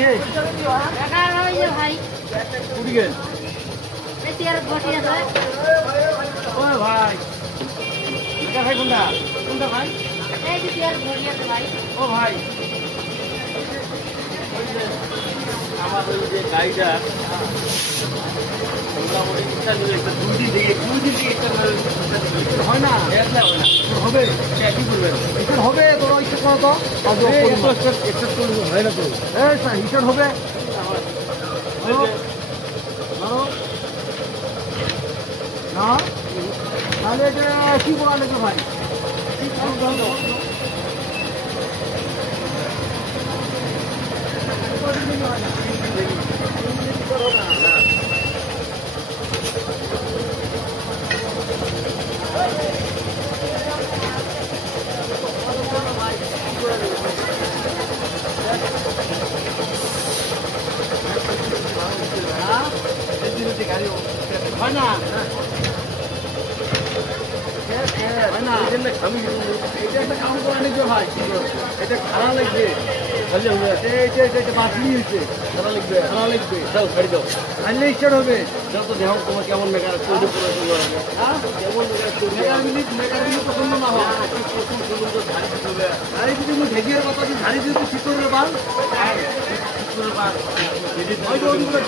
রে ভাই কুড়িগে ও ভাই এটা ভাই কোনটা কোনটা ভাই ভাই ও ভাই আমার ওই যে গাড়িটা মোটামুটি দুই দিন থেকে হয় না হবে কি করবেন হবে তোর ইচ্ছা করো তো হয় না তো হিটার হবে না তাহলে এটা কি করা লাগবে ভাই হয় না এটা একটা কাম করা লাগবে ভাই এটা খারাপ লাগবে বাতিল হয়েছে খারাপ লাগবে দাও ছাড়ি দাও আনলে স্টার্ট হবে দাও তো দেখো তোমার কেমন মেকার চলতে কেমন মেকার গুলো পছন্দ না হয় ধারি যদি ঢেকিয়ার কথা ধারি যদি ঠিক করবে বাল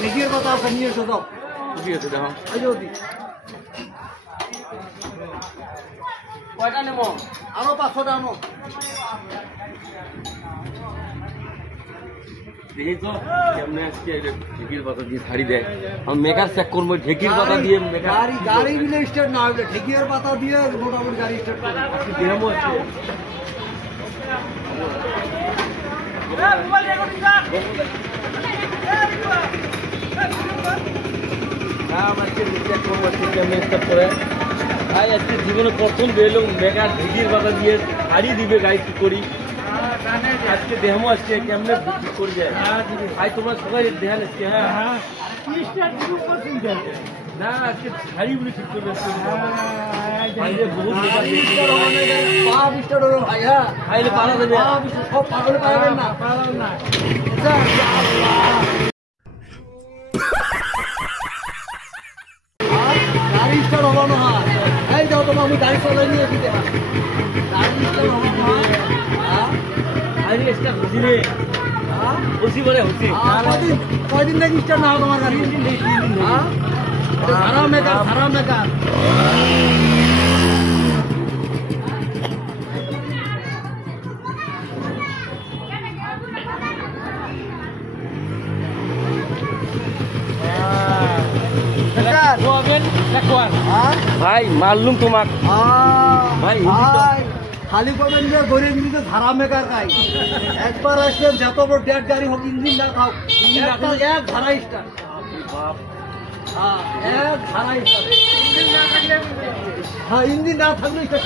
ঢেকিয়ার কথা আছে নিয়ে এসো দাও ঠিক আছে দেখো কয়টা নেব আরো 500টা আনো দেখি তো কেমনে আজকে ঢেকির পাতা দিয়ে ছাড়ি দেয় আমি মেকার চেক করবো ঢেকির পাতা দিয়ে গাড়ি দিলে স্টার্ট না হবে ঢেকিয়ার পাতা দিয়ে মোটামুটি গাড়ি স্টার্ট করবে দেহমো আছে আজকে জীবনে প্রথম বেরোলাম মেকার ঢেকির পাতা দিয়ে ছাড়ি দিবে গাড়ি কি করি আজকে দেহমো আসছে কেমনে করে যায় ভাই তোমার সবাই দেখান আসছে হ্যাঁ না আজকে ছাড়ি বলে ঠিক করবে পারা দেবে সব পাগলে পারবেন না গাড়ি স্টার্ট হবো না এই যাও তোমার আমি গাড়ি চালাই নিয়ে দিতে গাড়ি স্টার্ট হবো না কয়দিন নাকি স্টার্ট না তোমার গাড়ি খারাপ মেকার ভাই মারলুম তোমাক ভাই খালি করবেন যে গরিব নিজে ধারা মেকার খাই একবার আসলেন যত বড় ডেট গাড়ি হোক ইঞ্জিন না খাও এক ধারা স্টার এক ধারা স্টার হ্যাঁ ইঞ্জিন না থাকলে স্টার